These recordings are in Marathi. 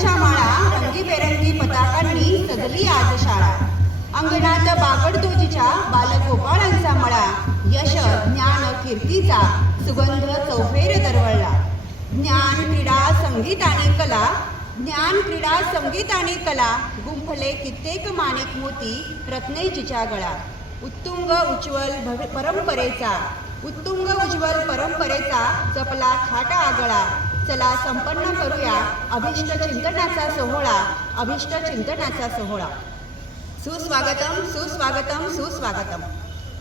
फुलांच्या माळा रंगीबेरंगी पताकांनी सजली आज शाळा. अंगणात बागडदोजीच्या बालगोपाळांचा मळा यश ज्ञान कीर्तीचा सुगंध चौफेर दरवळला. ज्ञान क्रीडा संगीत आणि कला ज्ञान क्रीडा संगीत आणि कला गुंफले कित्येक माणिक मोती रत्नेजीच्या गळा. उत्तुंग उज्ज्वल परंपरेचा उत्तुंग उज्ज्वल परंपरेचा जपला खाटा आगळा चला संपन्न करूया अभिष्ट चिंतनाचा सोहळा अभिष्ट चिंतनाचा सोहळा. सुस्वागतम सुस्वागतम सुस्वागतम.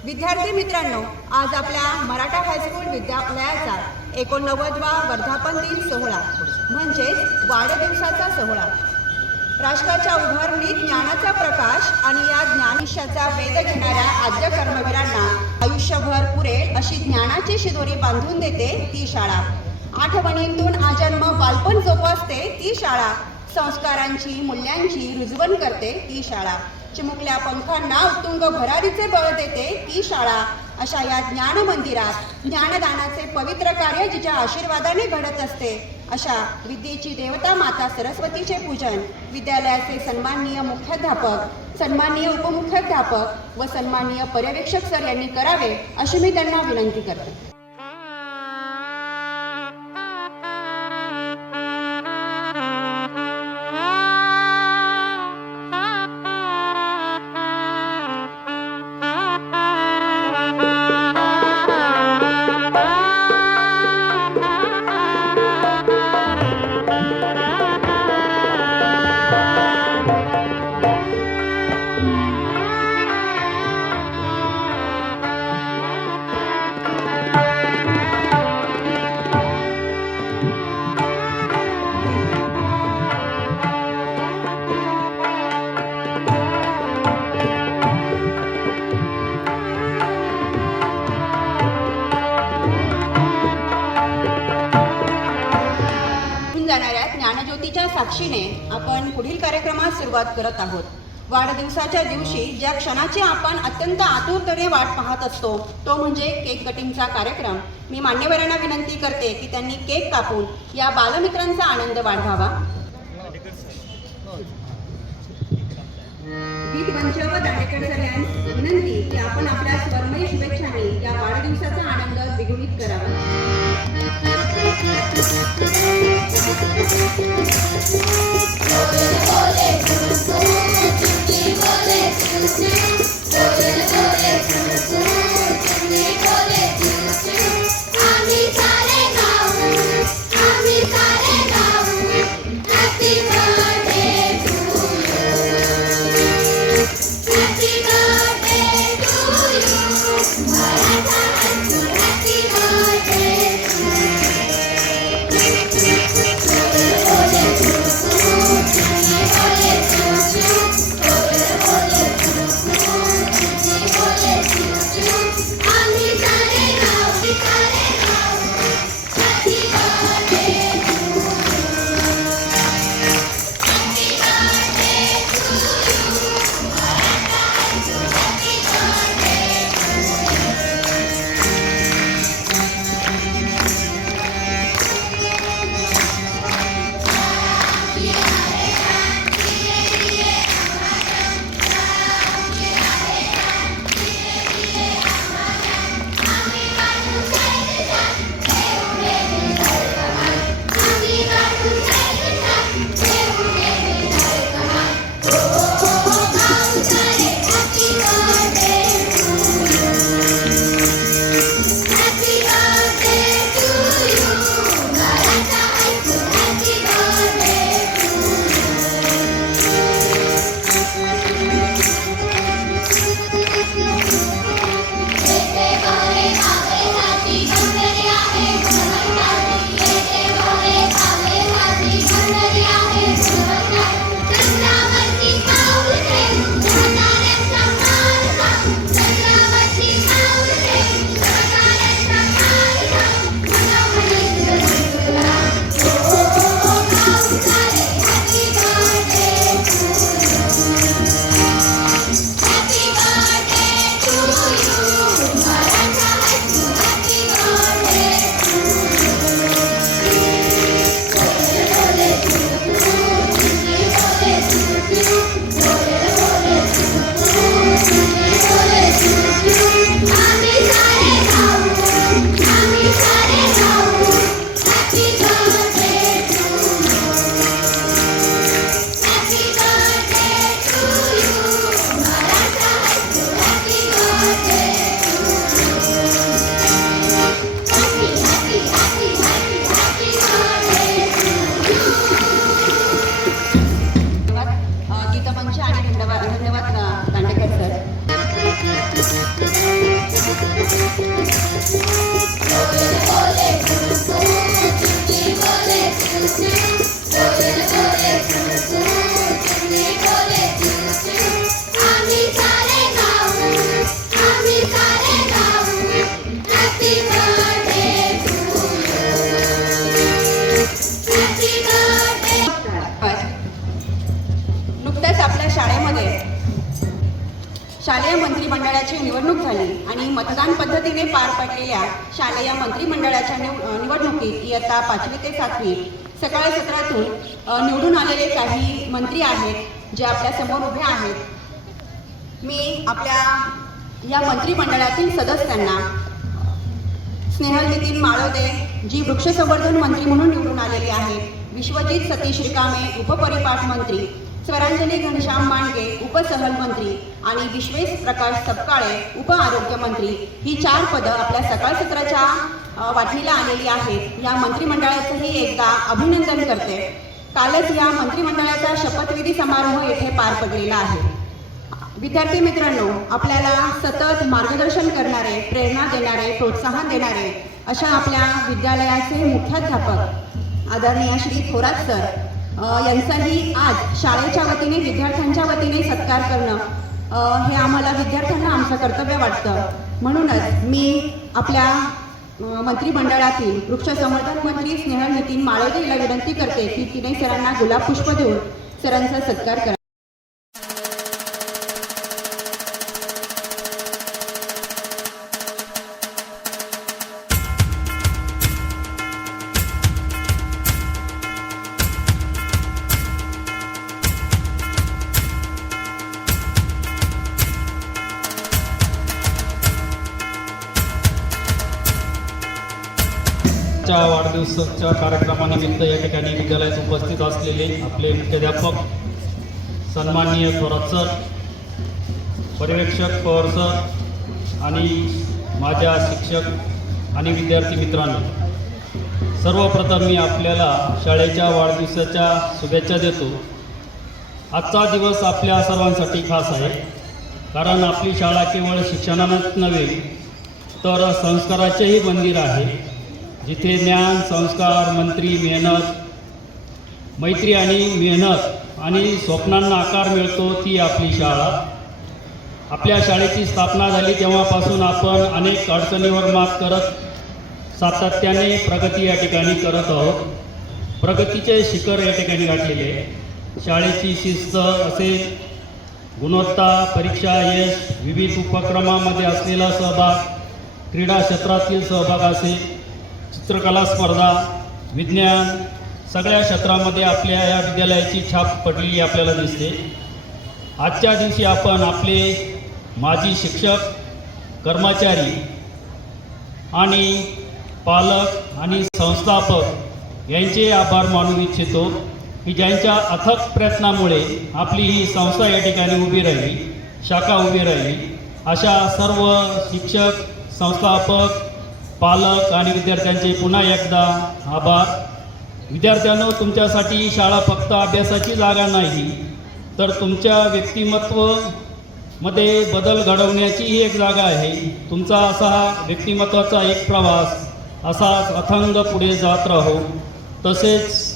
विद्यार्थी मित्रांनो आज आपल्या मराठा हायस्कूल विद्यालयाचा एकोणनव्वदवा वर्धापन दिन सोहळा म्हणजेच वाढदिवसाचा सोहळा. राष्ट्राच्या उभारणीत ज्ञानाचा प्रकाश आणि या ज्ञानिशाचा वेध घेणाऱ्या आद्य कर्मवीरांना आयुष्यभर पुरेल अशी ज्ञानाची शिदोरी बांधून देते ती शाळा. आठवणींतून आजन्म बालपण जोपासते ती शाळा. संस्कारांची मूल्यांची रुजवण करते ती शाळा. चिमुकल्या पंखांना उत्तुंग भरारीचे बळ देते ती शाळा. अशा या ज्ञान मंदिरात ज्ञानदानाचे पवित्र कार्य जिच्या आशीर्वादाने घडत असते. अशा विद्येची देवता माता सरस्वतीचे पूजन विद्यालयाचे सन्माननीय मुख्याध्यापक सन्माननीय उपमुख्याध्यापक व सन्माननीय पर्यवेक्षक सर यांनी करावे अशी मी त्यांना विनंती करते. साक्षीने आपण पुढील कार्यक्रमास सुरुवात करत आहोत. वाढदिवसाच्या दिवशी ज्या क्षणाची आपण अत्यंत आतुरतेने वाट पाहत असतो तो म्हणजे केक कटिंगचा कार्यक्रम. मी मान्यवरांना विनंती करते की त्यांनी केक कापून या बालमित्रांचा आनंद वाढवावा. गीत मंच व दांडेकर विनंती की आपण आपल्या स्वर्मय शुभेच्छांनी या वाढदिवसाचा आनंद द्विगुणित करावा. आम्ही पार पडलेल्या शालेय मंत्रिमंडळाच्या निव निवडणुकीत इयत्ता पाचवी ते सातवी सकाळ सत्रातून निवडून आलेले काही मंत्री आहेत जे आपल्यासमोर उभे आहेत. मी आपल्या या मंत्रिमंडळातील सदस्यांना स्नेहल नितीन माळोदे जी वृक्षसंवर्धन मंत्री म्हणून निवडून आलेली आहे विश्वजित सतीश रिकामे उपपरिपाठ मंत्री स्वरांजली घनश्याम मांडगे उपसहल मंत्री आणि विश्वेश प्रकाश सपकाळे उप आरोग्य मंत्री ही चार पदं आपल्या सकाळ सत्राच्या वाटणीला आलेली आहेत. या मंत्रिमंडळाचंही एकदा अभिनंदन करते. कालच या मंत्रिमंडळाचा शपथविधी समारोह येथे पार पडलेला आहे. विद्यार्थी मित्रांनो आपल्याला सतत मार्गदर्शन करणारे प्रेरणा देणारे प्रोत्साहन देणारे अशा आपल्या विद्यालयाचे मुख्याध्यापक आदरणीय श्री थोरात सर यांचाही आज शाळेच्या वतीने विद्यार्थ्यांच्या वतीने सत्कार करणं हे आम्हाला विद्यार्थ्यांना आमचं कर्तव्य वाटतं. म्हणूनच मी आपल्या मंत्रिमंडळातील वृक्ष संवर्धन मंत्री स्नेहल नितीन माळोदे विनंती करते की तिने सरांना गुलाब पुष्प देऊन सरांचा सत्कार करा. आजच्या वाढदिवसाच्या कार्यक्रमानिमित्त या ठिकाणी विद्यालयात उपस्थित असलेले आपले मुख्याध्यापक सन्माननीय थोरात सर पर्यवेक्षक पवार सर आणि माझ्या शिक्षक आणि विद्यार्थी मित्रांनो सर्वप्रथम मी आपल्याला शाळेच्या वाढदिवसाच्या शुभेच्छा देतो. आजचा दिवस आपल्या सर्वांसाठी खास आहे कारण आपली शाळा केवळ शिक्षणानंच नव्हे तर संस्काराचेही मंदिर आहे. जिथे ज्ञान संस्कार मंत्री मेहनत मैत्री आणि मेहनत आणि स्वप्नांना आकार मिळतो ती आपली शाळा. आपल्या शाळेची स्थापना झाली तेव्हापासून आपण अनेक अडचणीवर मात करत सातत्याने प्रगती या ठिकाणी करत आहोत. प्रगतीचे शिखर या ठिकाणी गाठलेले शाळेची शिस्त असेल गुणवत्ता परीक्षा यश विविध उपक्रमामध्ये असलेला सहभाग क्रीडा क्षेत्रातील सहभाग असेल चित्रकला स्पर्धा विज्ञान सगळ्या क्षेत्रामध्ये आपल्या या विद्यालयाची छाप पडलेली आपल्याला दिसते. आजच्या दिवशी आपण आपले माजी शिक्षक कर्मचारी आणि पालक आणि संस्थापक यांचे आभार मानू इच्छितो की ज्यांच्या अथक प्रयत्नामुळे आपली ही संस्था या ठिकाणी उभी राहिली शाखा उभी राहिली. अशा सर्व शिक्षक संस्थापक पालक आणि विद्यार्थ्यांचे पुन्हा एकदा आभार. विद्यार्थ्यांनो तुमच्यासाठी शाळा फक्त अभ्यासाची जागा नाही तर तुमच्या व्यक्तिमत्वमध्ये बदल घडवण्याची ही एक जागा आहे. तुमचा असा व्यक्तिमत्वाचा एक प्रवास असाच अथंग पुढे जात राहो. तसेच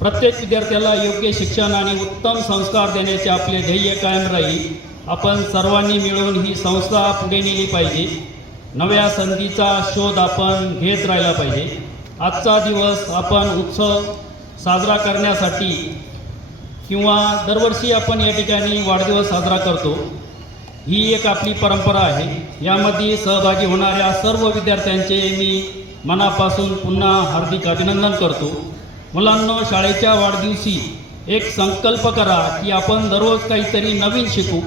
प्रत्येक विद्यार्थ्याला योग्य शिक्षण आणि उत्तम संस्कार देण्याचे आपले ध्येय कायम राहील. आपण सर्वांनी मिळून ही संस्था पुढे नेली पाहिजे. नव्या संधीचा शोध आपण घेत राहिला पाहिजे. आजचा दिवस आपण उत्सव साजरा करण्यासाठी किंवा दरवर्षी आपण या ठिकाणी वाढदिवस साजरा करतो ही एक आपली परंपरा आहे. यामध्ये सहभागी होणाऱ्या सर्व विद्यार्थ्यांचे मी मनापासून पुन्हा हार्दिक अभिनंदन करतो. मुलांना शाळेच्या वाढदिवशी एक संकल्प करा की आपण दररोज काहीतरी नवीन शिकू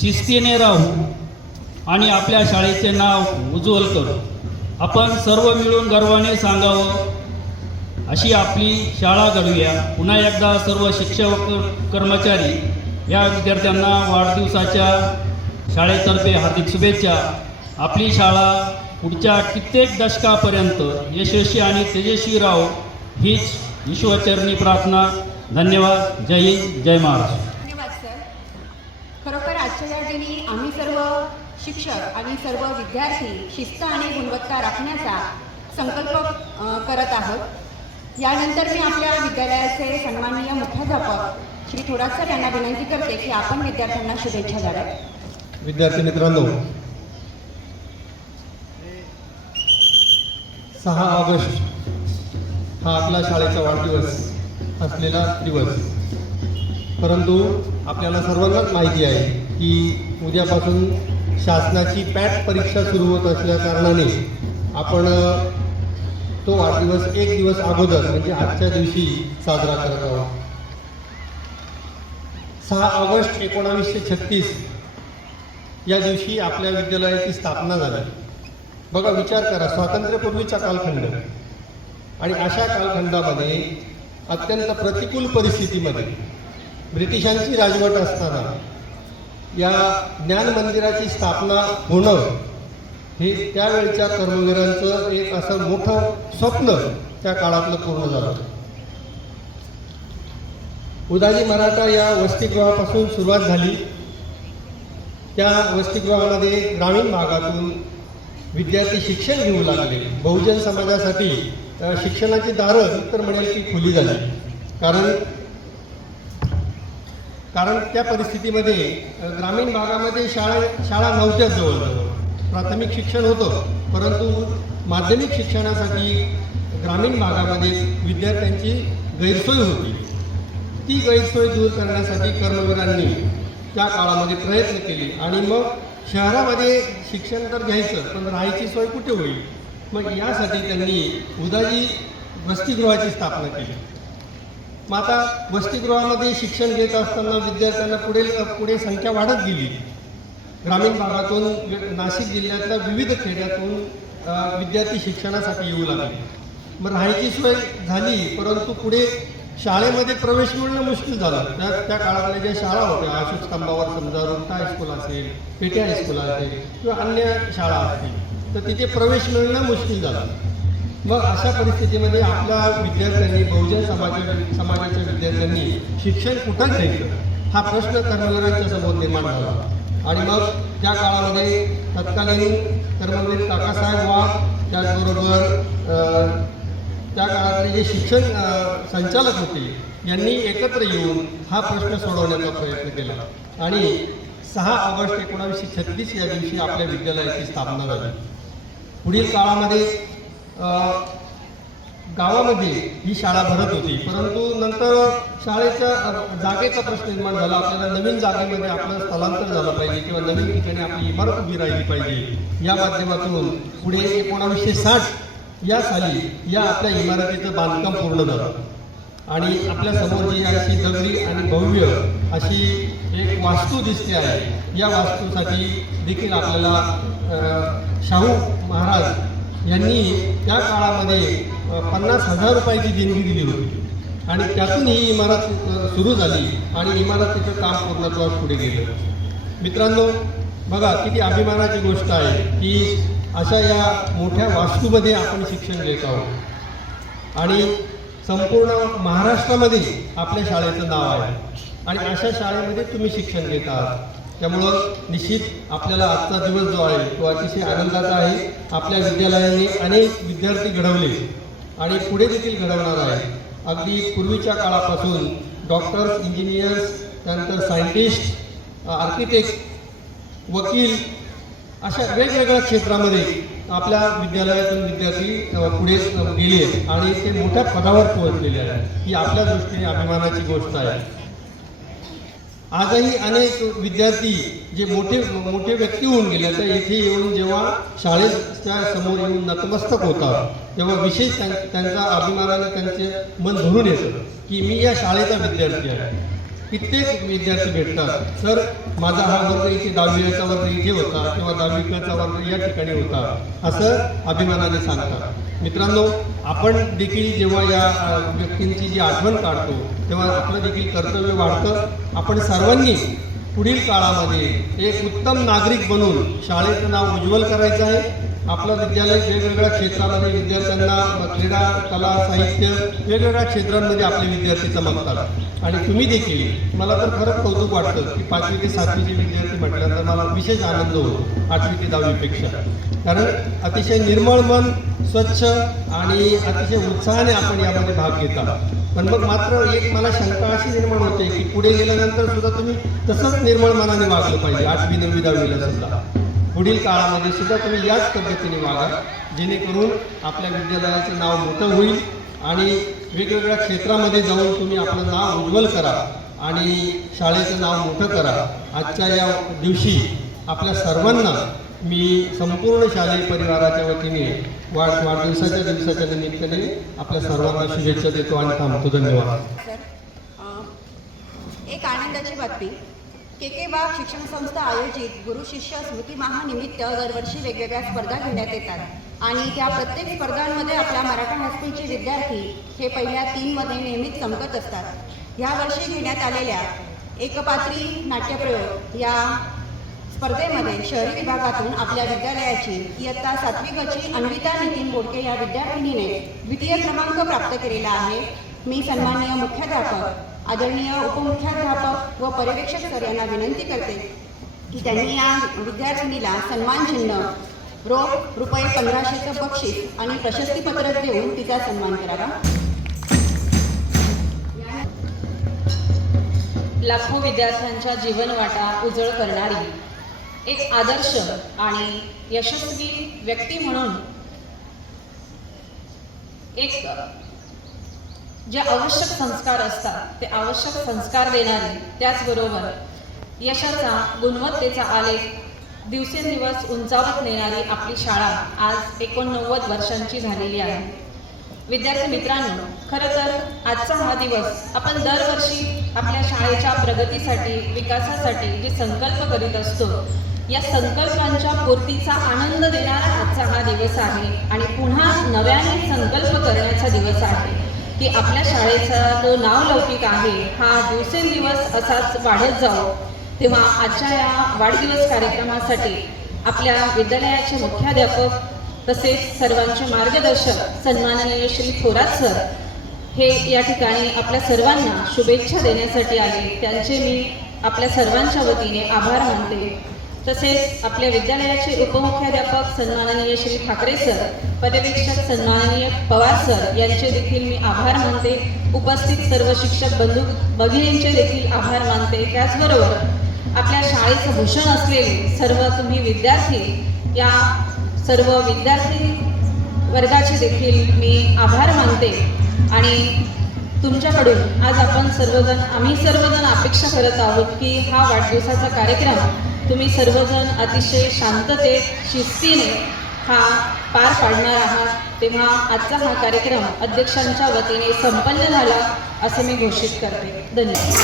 शिस्तीने राहू आणि आपल्या शाळेचे नाव उज्ज्वल करू. आपण सर्व मिळून गर्वाने सांगावं अशी आपली शाळा घडूया. पुन्हा एकदा सर्व शिक्षक कर्मचारी या विद्यार्थ्यांना वाढदिवसाच्या शाळेतर्फे हार्दिक शुभेच्छा. आपली शाळा पुढच्या कित्येक दशकापर्यंत यशस्वी आणि तेजस्वी राहो हीच ईश्वरचरणी प्रार्थना. धन्यवाद. जय हिंद. जय महाराष्ट्र. सर्व विद्यार्थी शिस्त आणि गुणवत्ता राखण्याचा संकल्प करत आहोत. यानंतर मी आपल्या विद्यालयाचे सन्माननीय मुख्याध्यापक श्री थोरात यांना विनंती करते की आपण विद्यार्थ्यांना शुभेच्छा द्याव्या विद्यार्थी मित्रांनो सहा ऑगस्ट हा आपला शाळेचा वाढदिवस असलेला दिवस. परंतु आपल्याला सर्वांनाच माहिती आहे की उद्यापासून शासनाची पॅट परीक्षा सुरू होत असल्या कारणाने आपण तो वाढदिवस एक दिवस अगोदर म्हणजे आजच्या दिवशी साजरा करत आहोत. सहा ऑगस्ट एकोणावीसशे छत्तीस या दिवशी आपल्या विद्यालयाची स्थापना झाली. बघा विचार करा स्वातंत्र्यपूर्वीचा कालखंड आणि अशा कालखंडामध्ये अत्यंत प्रतिकूल परिस्थितीमध्ये ब्रिटिशांची राजवट असताना या ज्ञान मंदिराची स्थापना होणं हे त्यावेळच्या कर्मवीरांचं एक असं मोठं स्वप्न त्या काळातलं पूर्ण झालं. उदाजी मराठा या वसतिगृहापासून सुरुवात झाली. त्या वसतिगृहामध्ये ग्रामीण भागातून विद्यार्थी शिक्षण घेऊ लागले. बहुजन समाजासाठी शिक्षणाची दारं तर म्हणेल की खुली झाली. कारण कारण त्या परिस्थितीमध्ये ग्रामीण भागामध्ये शाळा शाळा नव्हत्याच जवळजवळ. प्राथमिक शिक्षण होतं परंतु माध्यमिक शिक्षणासाठी ग्रामीण भागामध्ये विद्यार्थ्यांची गैरसोय होती. ती गैरसोय दूर करण्यासाठी कर्मवीरांनी त्या काळामध्ये प्रयत्न केले आणि मग शहरामध्ये शिक्षण तर घ्यायचं पण राहायची सोय कुठे होईल? मग यासाठी त्यांनी उदाजी वसतिगृहाची स्थापना केली. मग आता वसतिगृहामध्ये शिक्षण घेत असताना विद्यार्थ्यांना पुढे पुढे संख्या वाढत गेली. ग्रामीण भागातून नाशिक जिल्ह्यातल्या विविध खेड्यातून विद्यार्थी शिक्षणासाठी येऊ लागले. मग राहायची सोय झाली परंतु पुढे शाळेमध्ये प्रवेश मिळणं मुश्किल झालं. त्या त्या काळातल्या ज्या शाळा होत्या अशोक स्तंभावर समजा रुंटा हायस्कूल असेल पेटे हायस्कूल असेल किंवा अन्य शाळा असतील तर तिथे प्रवेश मिळणं मुश्किल झालं. मग अशा परिस्थितीमध्ये आपल्या विद्यार्थ्यांनी बहुजन समाजा समाजाच्या विद्यार्थ्यांनी शिक्षण कुठं घ्यायचं हा प्रश्न कर्मवीरांच्या समोर निर्माण झाला. आणि मग त्या काळामध्ये तत्कालीन कर्मवीर काकासाहेब वाघ त्याचबरोबर त्या काळातले जे शिक्षण संचालक होते यांनी एकत्र येऊन हा प्रश्न सोडवण्याचा प्रयत्न केला. आणि सहा ऑगस्ट एकोणावीसशे छत्तीस या दिवशी आपल्या विद्यालयाची स्थापना झाली. पुढील काळामध्ये गावामध्ये ही शाळा भरत होती. परंतु नंतर शाळेच्या जागेचा प्रश्न निर्माण झाला. आपल्याला नवीन जागेमध्ये आपलं स्थलांतर झालं पाहिजे किंवा नवीन ठिकाणी आपली इमारत उभी राहिली पाहिजे. या माध्यमातून पुढे एकोणावीसशे साठ या साली या आपल्या इमारतीचं बांधकाम पूर्ण झालं. आणि आपल्यासमोर जी अशी दगडी आणि भव्य अशी एक वास्तू दिसते आहे. या वास्तूसाठी देखील आपल्याला शाहू महाराज यांनी त्या काळामध्ये पन्नास हजार रुपयाची देणगी दिली होती. आणि त्यातून ही इमारत सुरू झाली आणि इमारतीचं काम पूर्णत्वास पुढे गेलं. मित्रांनो बघा किती अभिमानाची गोष्ट आहे की अशा या मोठ्या वास्तूमध्ये आपण शिक्षण घेत आहोत. आणि संपूर्ण महाराष्ट्रामध्ये आपल्या शाळेचं नाव आहे. आणि अशा शाळेमध्ये तुम्ही शिक्षण घेत आहात. त्यामुळं निश्चित आपल्याला आजचा दिवस जो आहे तो अतिशय आनंदाचा आहे. आपल्या विद्यालयाने अनेक विद्यार्थी घडवले आणि पुढे देखील घडवणार आहे. अगदी पूर्वीच्या काळापासून डॉक्टर्स इंजिनियर्स त्यानंतर सायंटिस्ट आर्किटेक्ट वकील अशा वेगवेगळ्या क्षेत्रामध्ये आपल्या विद्यालयातून विद्यार्थी पुढे गेले आणि ते मोठ्या पदावर पोहोचलेले आहेत. ही आपल्या दृष्टीने अभिमानाची गोष्ट आहे. आजही अनेक विद्यार्थी जे मोठे मोठे व्यक्ती होऊन गेले तर इथे येऊन जेव्हा शाळेच्या समोर येऊन नतमस्तक होतात तेव्हा विशेष त्यां- त्यांचा अभिमानाने त्यांचे मन भरून येतं की मी या शाळेचा विद्यार्थी आहे. कित्येक विद्यार्थी भेटतात. सर माझा हा वर्ग इथे दहावीचा वर्ग इथे होता किंवा दहावीचा वर्ग या ठिकाणी होता. असं अभिमानाने सांगतात. मित्रांनो आपण देखील जेव्हा या व्यक्तींची जी आठवण काढतो तेव्हा आपलं देखील कर्तव्य वाढतं. आपण सर्वांनी पुढील काळामध्ये एक उत्तम नागरिक बनून शाळेचं नाव उज्ज्वल करायचं आहे. आपलं विद्यालय वेगवेगळ्या क्षेत्रामध्ये विद्यार्थ्यांना क्रीडा कला साहित्य वेगवेगळ्या क्षेत्रांमध्ये आपले विद्यार्थी चमकतात. आणि तुम्ही देखील मला तर खरंच कौतुक वाटतं की पाचवी ते सातवीचे विद्यार्थी म्हटल्यानंतर मला विशेष आनंद होतो आठवी ते दहावीपेक्षा. कारण अतिशय निर्मळ मन स्वच्छ आणि अतिशय उत्साहाने आपण यामध्ये भाग घेता. पण मग मात्र एक मला शंका अशी निर्माण होते की पुढे गेल्यानंतर सुद्धा तुम्ही तसंच निर्मळ मनाने वागलं पाहिजे आठवी नववी दहावीला सुद्धा. पुढील काळामध्ये सुद्धा तुम्ही याच पद्धतीने वागा जेणेकरून आपल्या विद्यालयाचं नाव मोठं होईल आणि वेगवेगळ्या क्षेत्रामध्ये जाऊन तुम्ही आपलं नाव उज्ज्वल करा आणि शाळेचं नाव मोठं करा. आजच्या या दिवशी आपल्या सर्वांना मी संपूर्ण शालेय परिवाराच्या वतीने वाढ वाढदिवसाच्या दिवसाच्या निमित्ताने आपल्या सर्वांना शुभेच्छा देतो आणि थांबतो. धन्यवाद. सर एक आनंदाची बातमी. के के बाग शिक्षण संस्था आयोजित गुरु शिष्य स्मृती महानिमित्त दरवर्षी वेगवेगळ्या स्पर्धा घेण्यात येतात. आणि त्या प्रत्येक स्पर्धांमध्ये आपल्या मराठा हायस्कूलचे विद्यार्थी हे पहिल्या तीनमध्ये नेहमीच चमकत असतात. ह्या वर्षी घेण्यात आलेल्या एकपात्री नाट्यप्रयोग या स्पर्धेमध्ये शहरी विभागातून आपल्या विद्यालयाची इयत्ता सातवी गची अन्विता नितीन बोडके या विद्यार्थिनीने द्वितीय क्रमांक प्राप्त केलेला आहे. मी सन्माननीय मुख्याध्यापक आदरणीय उपमुख्याध्यापक व पर्यवेक्षक सर यांना विनंती करते की त्यांनी या विद्यार्थिनीला सन्मान चिन्ह रोख रुपये पंधराशेचं बक्षीस आणि प्रशस्तीपत्रक देऊन तिचा सन्मान करावा. लाखो विद्यार्थ्यांच्या जीवनवाटा उजळ करणारी एक आदर्श आणि यशस्वी व्यक्ती म्हणून एक जे आवश्यक संस्कार असतात ते आवश्यक संस्कार देणारी त्याचबरोबर यशाचा गुणवत्तेचा आलेख दिवसेंदिवस उंचावत नेणारी आपली शाळा आज एकोणनव्वद वर्षांची झालेली आहे. विद्यार्थी मित्रांनो खरं तर आजचा हा दिवस आपण दरवर्षी आपल्या शाळेच्या प्रगतीसाठी विकासासाठी जे संकल्प करीत असतो या संकल्पांच्या पूर्तीचा आनंद देणारा आजचा हा दिवस आहे आणि पुन्हा नव्याने संकल्प करण्याचा दिवस आहे की आपल्या शाळेचा जो नावलौकिक आहे हा दिवसेंदिवस असाच वाढत जावो. तेव्हा आजच्या या वाढदिवस कार्यक्रमासाठी आपल्या विद्यालयाचे मुख्याध्यापक तसेच सर्वांचे मार्गदर्शक सन्माननीय श्री थोरात सर हे या ठिकाणी आपल्या सर्वांना शुभेच्छा देण्यासाठी आले. त्यांचे मी आपल्या सर्वांच्या वतीने आभार मानते. तसेच आपल्या विद्यालयाचे उपमुख्याध्यापक सन्माननीय श्री ठाकरे सर पदवीक्षक सन्माननीय पवार सर यांचे देखील मी आभार मानते. उपस्थित सर्व शिक्षक बंधू भगिनींचे देखील आभार मानते. त्याचबरोबर आपल्या शाळेचं भूषण असलेले सर्व तुम्ही विद्यार्थी या सर्व विद्यार्थी वर्गाचे देखील मी आभार मानते. आणि तुमच्याकडून आज आपण सर्वजण आम्ही सर्वजण अपेक्षा करत आहोत की हा वाढदिवसाचा कार्यक्रम तुम्ही सर्वजण अतिशय शांततेत शिस्तीने हा पार पाडणार आहात. तेव्हा आजचा हा कार्यक्रम अध्यक्षांच्या वतीने संपन्न झाला असं मी घोषित करते. धन्यवाद.